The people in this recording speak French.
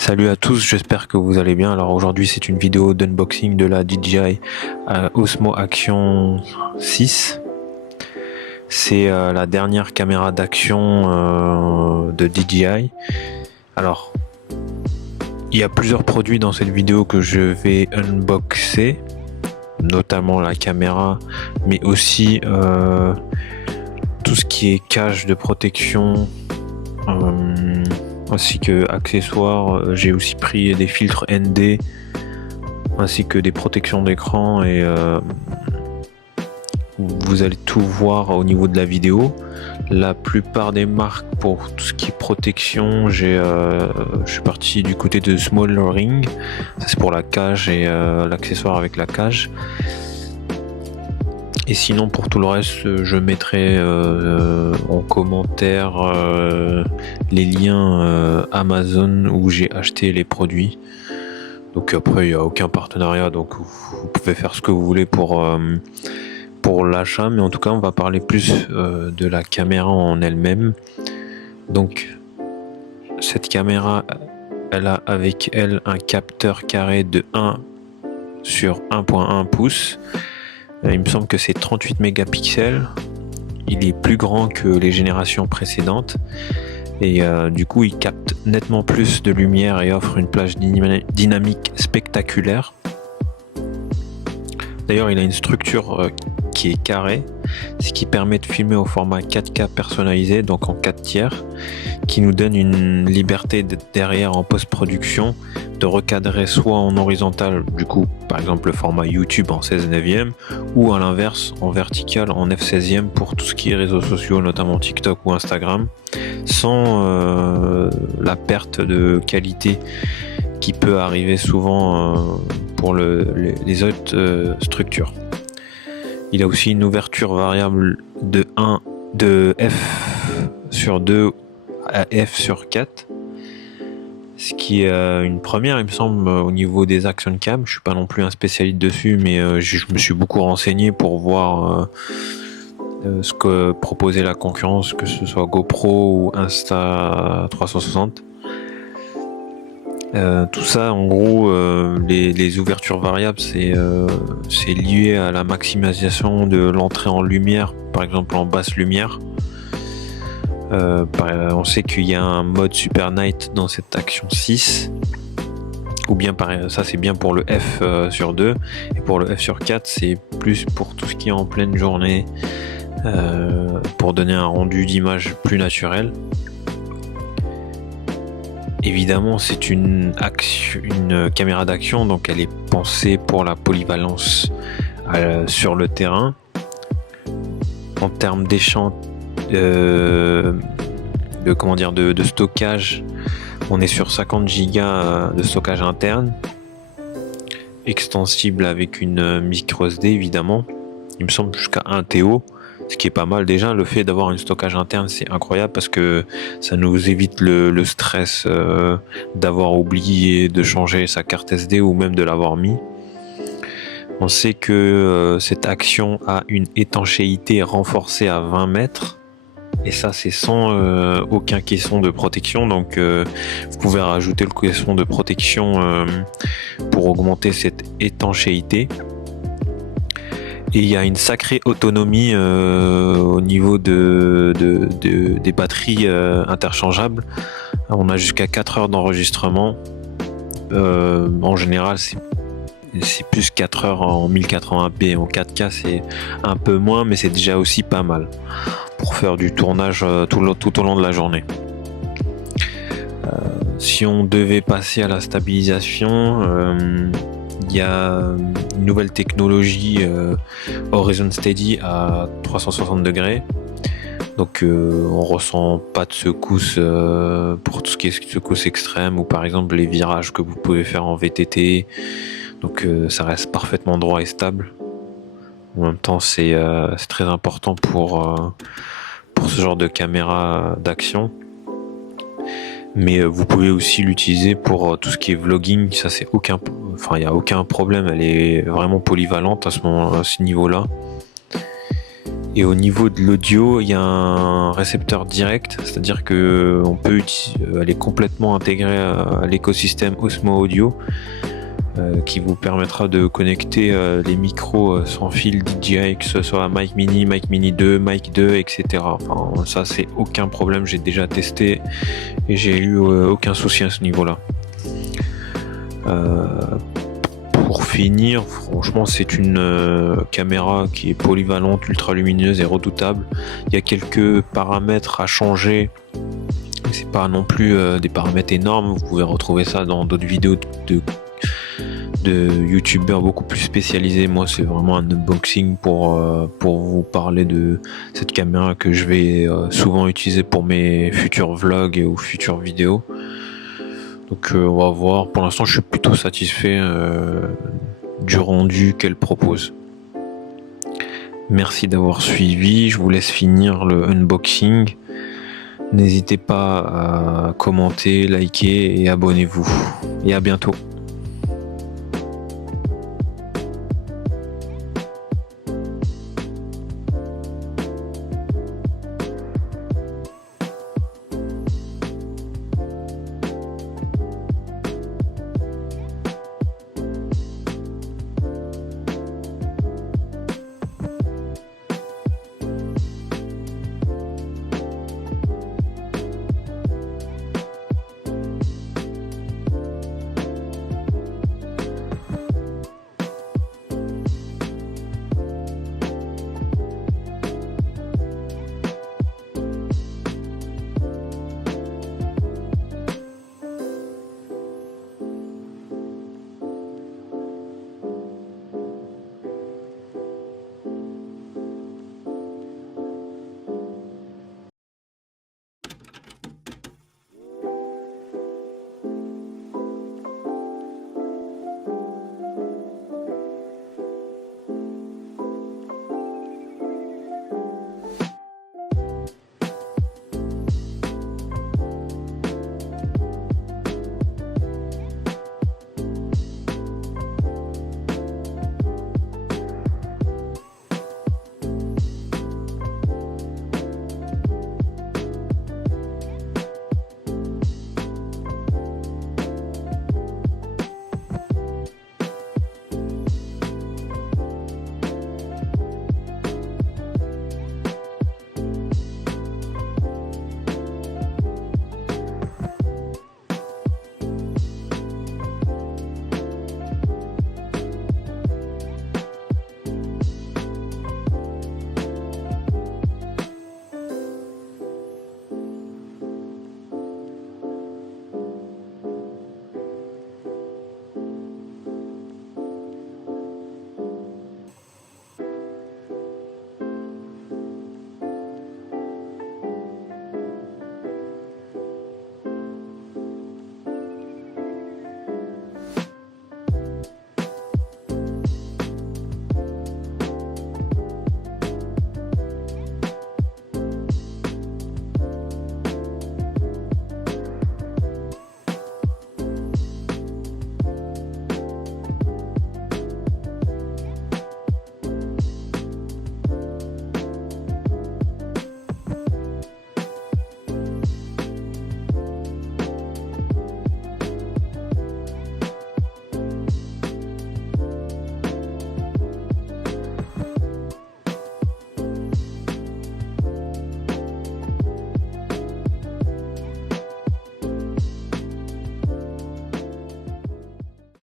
Salut à tous, j'espère que vous allez bien. Alors aujourd'hui c'est une vidéo d'unboxing de la DJI Osmo Action 6. C'est la dernière caméra d'action de DJI. Alors il y a plusieurs produits dans cette vidéo que je vais unboxer, notamment la caméra, mais aussi tout ce qui est cage de protection, ainsi que accessoires. J'ai aussi pris des filtres ND ainsi que des protections d'écran et vous allez tout voir au niveau de la vidéo. La plupart des marques pour tout ce qui est protection, je suis parti du côté de Small Ring, ça c'est pour la cage et l'accessoire avec la cage. Et sinon pour tout le reste, je mettrai en commentaire les liens Amazon où j'ai acheté les produits. Donc après il n'y a aucun partenariat, donc vous pouvez faire ce que vous voulez pour l'achat, mais en tout cas on va parler plus de la caméra en elle-même. Donc cette caméra, elle a avec elle un capteur carré de 1 sur 1.1 pouces. Il me semble que c'est 38 mégapixels. Il est plus grand que les générations précédentes et du coup il capte nettement plus de lumière et offre une plage dynamique spectaculaire. D'ailleurs il a une structure qui est carrée, ce qui permet de filmer au format 4K personnalisé, donc en 4 tiers, qui nous donne une liberté derrière en post-production de recadrer soit en horizontal, du coup par exemple le format YouTube en 16:9, ou à l'inverse en vertical en f16e pour tout ce qui est réseaux sociaux, notamment TikTok ou Instagram, sans la perte de qualité qui peut arriver souvent pour les autres structures. Il a aussi une ouverture variable de f sur 2 à f sur 4, ce qui est une première il me semble au niveau des action cam. Je suis pas non plus un spécialiste dessus, mais je me suis beaucoup renseigné pour voir ce que proposait la concurrence, que ce soit GoPro ou Insta360. Tout ça en gros, les ouvertures variables, c'est lié à la maximisation de l'entrée en lumière, par exemple en basse lumière. On sait qu'il y a un mode Super Night dans cette Action 6, ou bien ça c'est bien pour le F sur 2, et pour le F sur 4 c'est plus pour tout ce qui est en pleine journée, pour donner un rendu d'image plus naturel. Évidemment c'est une caméra d'action, donc elle est pensée pour la polyvalence sur le terrain. En termes de stockage, on est sur 50 Go de stockage interne, extensible avec une micro SD évidemment, il me semble jusqu'à 1 TO, ce qui est pas mal. Déjà le fait d'avoir un stockage interne, c'est incroyable parce que ça nous évite le stress d'avoir oublié de changer sa carte SD ou même de l'avoir mis. On sait que cette Action a une étanchéité renforcée à 20 mètres, et ça c'est sans aucun caisson de protection, donc vous pouvez rajouter le caisson de protection pour augmenter cette étanchéité. Et il y a une sacrée autonomie au niveau des batteries interchangeables. On a jusqu'à 4 heures d'enregistrement. En général c'est plus 4 heures en 1080p. En 4K c'est un peu moins, mais c'est déjà aussi pas mal pour faire du tournage tout au long de la journée. Si on devait passer à la stabilisation, il y a une nouvelle technologie Horizon Steady à 360 degrés, donc on ressent pas de secousse pour tout ce qui est secousse extrême, ou par exemple les virages que vous pouvez faire en VTT, donc ça reste parfaitement droit et stable. En même temps c'est très important pour ce genre de caméra d'action. Mais vous pouvez aussi l'utiliser pour tout ce qui est vlogging, ça c'est il n'y a aucun problème, elle est vraiment polyvalente à ce niveau-là. Et au niveau de l'audio, il y a un récepteur direct, c'est-à-dire que on peut aller complètement intégré à l'écosystème Osmo Audio, qui vous permettra de connecter les micros sans fil DJI, que ce soit Mic Mini 2, Mic 2, etc. Enfin, ça c'est aucun problème, j'ai déjà testé et j'ai eu aucun souci à ce niveau-là. Pour finir, franchement, c'est une caméra qui est polyvalente, ultra lumineuse et redoutable. Il y a quelques paramètres à changer. C'est pas non plus des paramètres énormes. Vous pouvez retrouver ça dans d'autres vidéos de youtubeurs beaucoup plus spécialisés. Moi, c'est vraiment un unboxing pour vous parler de cette caméra que je vais souvent utiliser pour mes futurs vlogs ou futures vidéos. Donc on va voir. Pour l'instant, je suis plutôt satisfait du rendu qu'elle propose. Merci d'avoir suivi. Je vous laisse finir le unboxing. N'hésitez pas à commenter, liker et abonnez-vous. Et à bientôt.